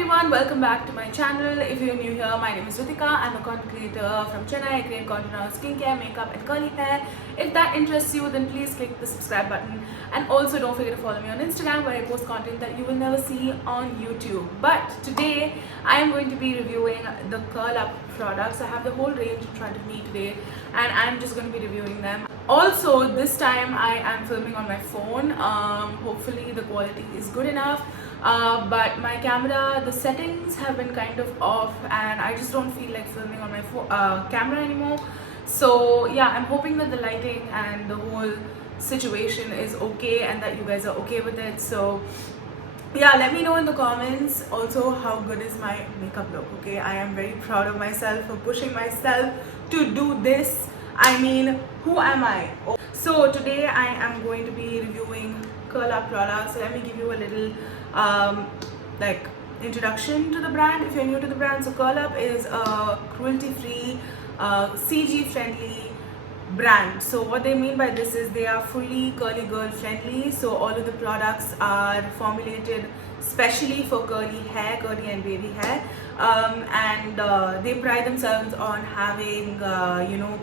everyone, welcome back to my channel. If you're new here, my name is Ritika. I'm a content creator from Chennai. I create content on skincare, makeup and curly hair. If that interests you, then please click the subscribe button, and also don't forget to follow me on Instagram, where I post content that you will never see on YouTube. But today I am going to be reviewing the Curl Up products. I have the whole range in front of me today and I'm just going to be reviewing them. Also, this time I am filming on my phone. Hopefully the quality is good enough. But my camera, the settings have been kind of off and I just don't feel like filming on my camera anymore. So yeah, I'm hoping that the lighting and the whole situation is okay and that you guys are okay with it. So yeah, let me know in the comments also how good is my makeup look. Okay, I am very proud of myself for pushing myself to do this. I mean, who am I? So today I am going to be reviewing Curl Up products. So let me give you a little like introduction to the brand if you're new to the brand. So Curl Up is a cruelty-free, CG friendly brand. So what they mean by this is they are fully curly girl friendly. So all of the products are formulated specially for curly hair, curly and wavy hair, and they pride themselves on having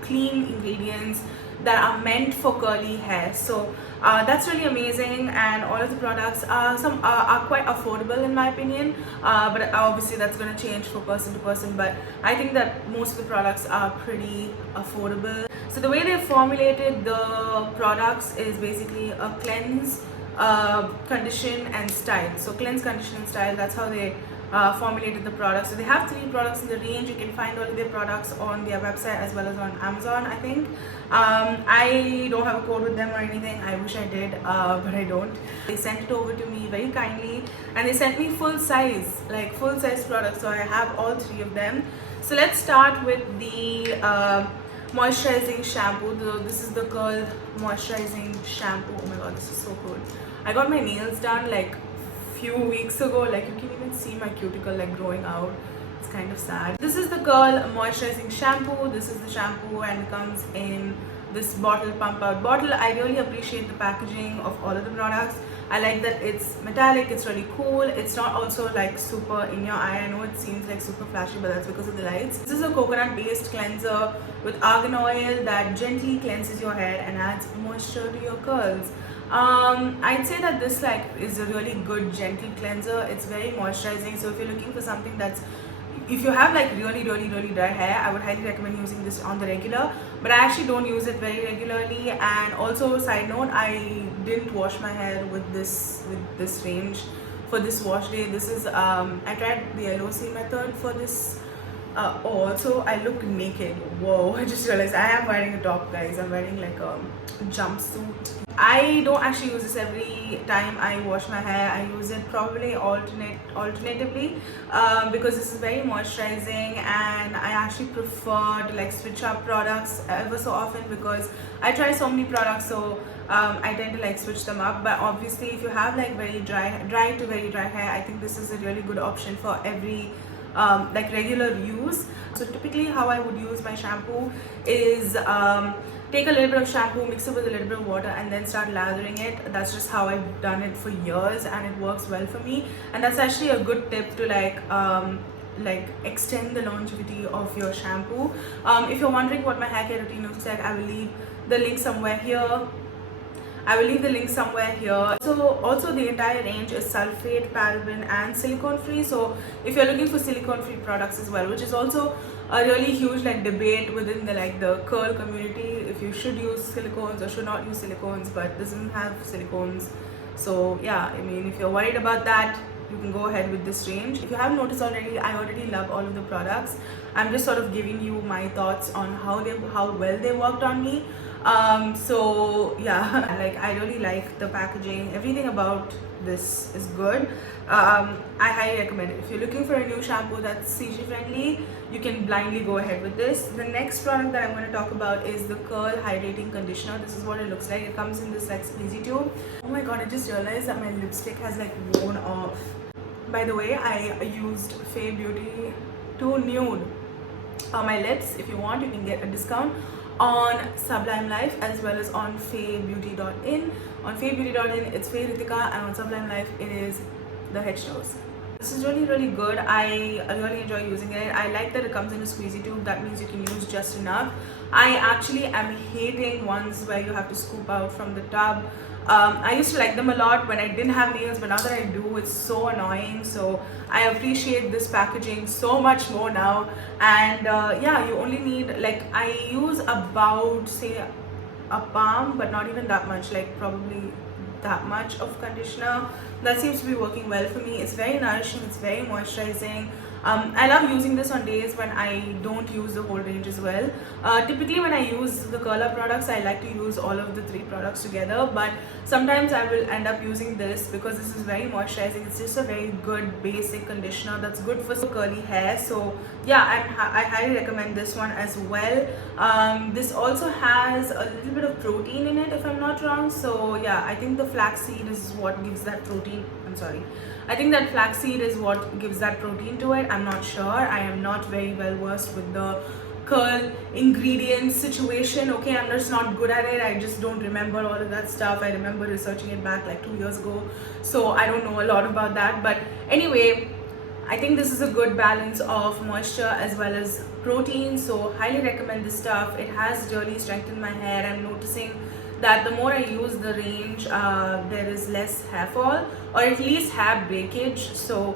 clean ingredients that are meant for curly hair. So that's really amazing, and all of the products are quite affordable in my opinion, but obviously that's going to change from person to person, but I think that most of the products are pretty affordable. So the way they formulated the products is basically a cleanse, condition and style. So cleanse, condition and style, that's how they formulated the products. So they have 3 products in the range. You can find all of their products on their website as well as on Amazon, I think. I don't have a code with them or anything. I wish I did, but I don't. They sent it over to me very kindly and they sent me full size products. So I have all 3 of them. So let's start with the moisturizing shampoo. This is the Curl moisturizing shampoo. Oh my god, this is so good. I got my nails done like few weeks ago. Like you can even see my cuticle like growing out. It's kind of sad. This is the Curl moisturizing shampoo. This is the shampoo and it comes in this bottle, pump out bottle. I really appreciate the packaging of all of the products. I like that it's metallic, it's really cool. It's not also like super in your eye. I know it seems like super flashy, but that's because of the lights. This is a coconut based cleanser with argan oil that gently cleanses your hair and adds moisture to your curls. I'd say that this is a really good gentle cleanser. It's very moisturizing. So if you're looking for something if you have like really dry hair, I would highly recommend using this on the regular, but I actually don't use it very regularly. And also, side note, I didn't wash my hair with this range for this wash day. This is I tried the LOC method for this. Also I look naked. Whoa, I just realized I am wearing a top, guys. I'm wearing like a jumpsuit. I don't actually use this every time I wash my hair. I use it probably alternatively because this is very moisturizing, and I actually prefer to like switch up products ever so often because I try so many products. So I tend to like switch them up. But obviously if you have like very dry to very dry hair, I think this is a really good option for every like regular use. So typically how I would use my shampoo is take a little bit of shampoo, mix it with a little bit of water, and then start lathering it. That's just how I've done it for years and it works well for me. And that's actually a good tip to like extend the longevity of your shampoo. If you're wondering what my hair care routine looks like, I will leave the link somewhere here. So also the entire range is sulfate, paraben and silicone free. So if you're looking for silicone free products as well, which is also a really huge like debate within the curl community, if you should use silicones or should not use silicones, but this doesn't have silicones. So yeah, I mean, if you're worried about that, you can go ahead with this range. If you haven't noticed already, I already love all of the products. I'm just sort of giving you my thoughts on how well they worked on me. So yeah, like I really like the packaging. Everything about this is good. I highly recommend it. If you're looking for a new shampoo that's CG friendly, you can blindly go ahead with this. The next product that I'm going to talk about is the Curl Hydrating Conditioner. This is what it looks like. It comes in this like squeezy tube. Oh my god, I just realized that my lipstick has like worn off. By the way, I used Fay Beauty 2 Nude on my lips. If you want, you can get a discount on Sublime Life as well as on faybeauty.in. On faybeauty.in it's Fay Ritika, and on Sublime Life it is the H Nose. This is really good. I really enjoy using it. I like that it comes in a squeezy tube. That means you can use just enough. I actually am hating ones where you have to scoop out from the tub. I used to like them a lot when I didn't have nails, but now that I do, it's so annoying. So I appreciate this packaging so much more now. And yeah, you only need, like, I use about, say, a palm, but not even that much, like probably that much of conditioner. That seems to be working well for me. It's very nourishing, it's very moisturizing. I love using this on days when I don't use the whole range as well. Typically when I use the curl up products, I like to use all of the 3 products together, but sometimes I will end up using this because this is very moisturizing. It's just a very good basic conditioner that's good for curly hair. So yeah, I highly recommend this one as well. This also has a little bit of protein in it, if I'm not wrong. So yeah, I think the flaxseed is what gives that protein. I think that flaxseed is what gives that protein to it. I'm not sure. I am not very well versed with the curl ingredients situation. Okay, I'm just not good at it. I just don't remember all of that stuff. I remember researching it back like 2 years ago, so I don't know a lot about that. But anyway, I think this is a good balance of moisture as well as protein, so highly recommend this stuff. It has really strengthened my hair. I'm noticing that the more I use the range, there is less hair fall or at least hair breakage. So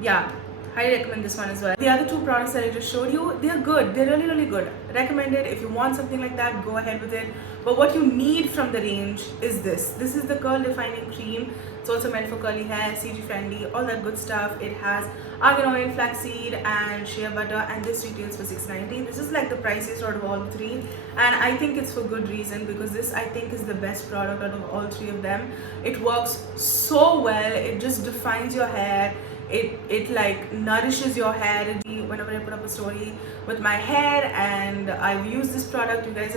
yeah, highly recommend this one as well. The other 2 products that I just showed you, they're good. They're really good. Recommend it. If you want something like that, go ahead with it. But what you need from the range is this. This is the curl defining cream. It's also meant for curly hair, CG friendly, all that good stuff. It has argan oil, flaxseed and shea butter, and this retails for $6.90. This is like the priciest out of all 3, and I think it's for good reason, because this, I think, is the best product out of all 3 of them. It works so well. It just defines your hair. It like nourishes your hair. Whenever I put up a story with my hair and I've used this product, you guys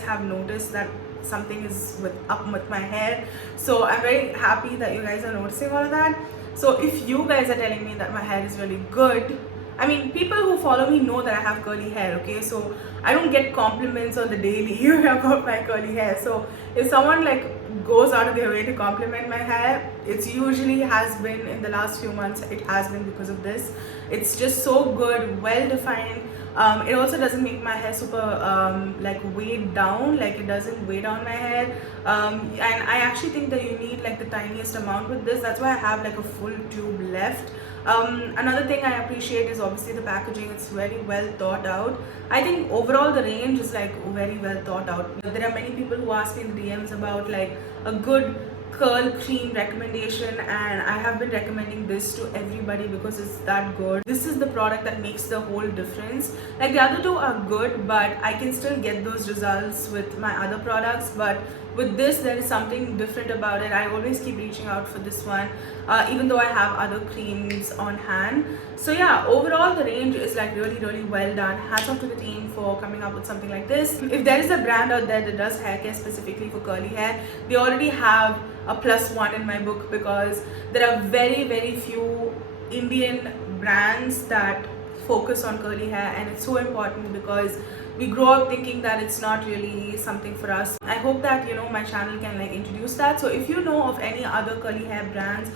have noticed that something is up with my hair. So I'm very happy that you guys are noticing all of that. So if you guys are telling me that my hair is really good, I mean, people who follow me know that I have curly hair, okay? So I don't get compliments on the daily about my curly hair. So if someone like goes out of their way to compliment my hair, it's usually has been in the last few months, it has been because of this. It's just so good, well defined. It also doesn't make my hair super like weighed down, like it doesn't weigh down my hair. And I actually think that you need like the tiniest amount with this. That's why I have like a full tube left. Another thing I appreciate is obviously the packaging. It's very well thought out. I think overall the range is like very well thought out. There are many people who ask me in the DMs about like a good curl cream recommendation, and I have been recommending this to everybody because it's that good. This is the product that makes the whole difference. Like the other 2 are good, but I can still get those results with my other products, but with this there is something different about it. I always keep reaching out for this one, even though I have other creams on hand. So yeah, overall the range is like really well done. Hats off to the team for coming up with something like this. If there is a brand out there that does hair care specifically for curly hair, they already have a +1 in my book, because there are very few Indian brands that focus on curly hair, and it's so important because we grow up thinking that it's not really something for us. I hope that, you know, my channel can like introduce that. So if you know of any other curly hair brands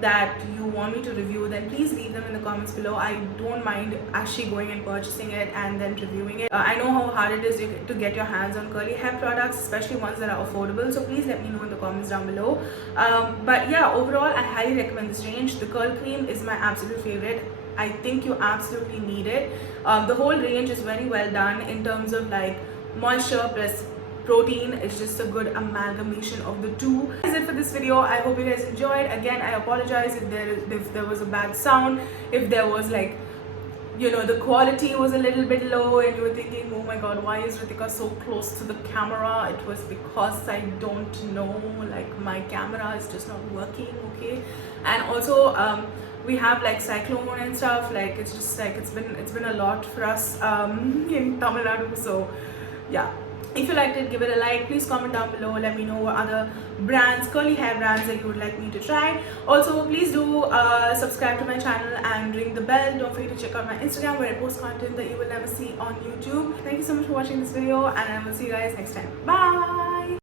that you want me to review, then please leave them in the comments below. I don't mind actually going and purchasing it and then reviewing it. I know how hard it is to get your hands on curly hair products, especially ones that are affordable, so please let me know in the comments down below. But yeah, overall I highly recommend this range. The curl cream is my absolute favorite. I think you absolutely need it. The whole range is very well done in terms of like moisture plus protein. It's just a good amalgamation of the 2. That's it for this video. I hope you guys enjoyed. Again, I apologize if there was a bad sound, if there was like, you know, the quality was a little bit low and you were thinking, oh my god, why is Ritika so close to the camera? It was because I don't know, like my camera is just not working, okay? And also we have like cyclone and stuff, like it's just like it's been a lot for us in Tamil Nadu. So yeah, if you liked it, give it a like. Please comment down below, let me know what other brands, curly hair brands, that you would like me to try. Also, please do subscribe to my channel and ring the bell. Don't forget to check out my Instagram, where I post content that you will never see on YouTube. Thank you so much for watching this video, and I will see you guys next time. Bye.